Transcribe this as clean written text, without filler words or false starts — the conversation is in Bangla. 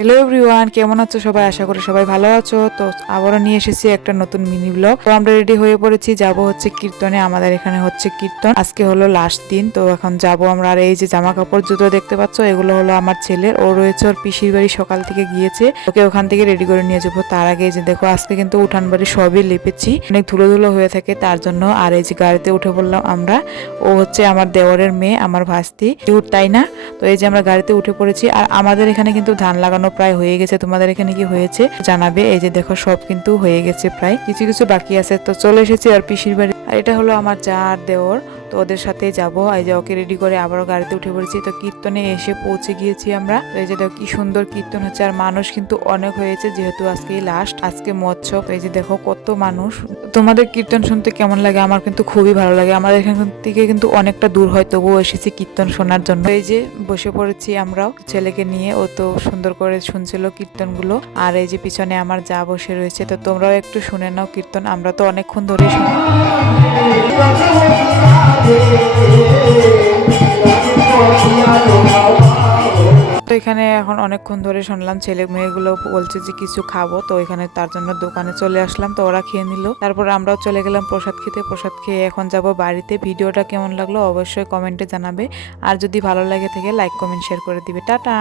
হ্যালো এভরিওয়ান, কেমন আছো সবাই? আশা করি সবাই ভালো আছো। তো আবারও নিয়ে এসেছি একটা নতুন মিনি ব্লগ। তো আমরা রেডি হয়ে পড়েছি, যাব হচ্ছে কীর্তনে। আমাদের এখানে হচ্ছে কীর্তন, আজকে হলো লাস্ট দিন। তো এখন যাব আমরা। আর এই যে জামা কাপড় জুতো দেখতে পাচ্ছ, এগুলো হলো আমার ছেলের। ও রয়েছে ওর পিসির বাড়ি, সকাল থেকে গিয়েছে, ওকে ওখান থেকে রেডি করে নিয়ে যাবো। তার আগে এই যে দেখো, আজকে কিন্তু উঠান বাড়ি সবই লেপেছি, অনেক ধুলো ধুলো হয়ে থাকে তার জন্য। আর এই যে গাড়িতে উঠে পড়লাম আমরা। ও হচ্ছে আমার দেওরের মেয়ে, আমার ভাস্তি, তাই না? তো এই যে আমরা গাড়িতে উঠে পড়েছি। আর আমাদের এখানে কিন্তু ধান লাগানো প্রায় হয়ে গেছে। তোমাদের এখানে কি হয়েছে জানাবে। এই যে দেখো, সব কিন্তু হয়ে গেছে, প্রায় কিছু কিছু বাকি আছে। তো চলে এসেছি আর পিসির বাড়ি। আর এটা হলো আমার যা আর দেওর। তো ওদের সাথে যাব। এই যে ওকে রেডি করে আবারও গাড়িতে উঠে পড়েছি। তো কীর্তনে এসে পৌঁছে গিয়েছি আমরা। তো এই যে দেখো কি সুন্দর কীর্তন হচ্ছে। আর মানুষ কিন্তু অনেক হয়েছে, যেহেতু আজকে লাস্ট, আজকে মৎসব। এই যে দেখো কত মানুষ। তোমাদের কীর্তন শুনতে কেমন লাগে? আমার কিন্তু খুবই ভালো লাগে। আমাদের এখান থেকে কিন্তু অনেকটা দূর হয়, তবুও এসেছি কীর্তন শোনার জন্য। এই যে বসে পড়েছি আমরাও ছেলেকে নিয়ে। ও তো সুন্দর করে শুনছিল কীর্তনগুলো। আর এই যে পিছনে আমার যা বসে রয়েছে। তো তোমরাও একটু শুনে নাও কীর্তন, আমরা তো অনেকক্ষণ ধরে শুনি। তো এখানে এখন অনেকক্ষণ ধরে শুনলাম, ছেলে মেয়েগুলো বলছে যে কিছু খাবো। তো এখানে তার জন্য দোকানে চলে আসলাম। তো ওরা খেয়ে নিল, তারপর আমরাও চলে গেলাম প্রসাদ খেতে। প্রসাদ খেয়ে এখন যাব বাড়িতে। ভিডিওটা কেমন লাগলো অবশ্যই কমেন্টে জানাবে। আর যদি ভালো লাগে থাকে লাইক কমেন্ট শেয়ার করে দিবে। টাটা।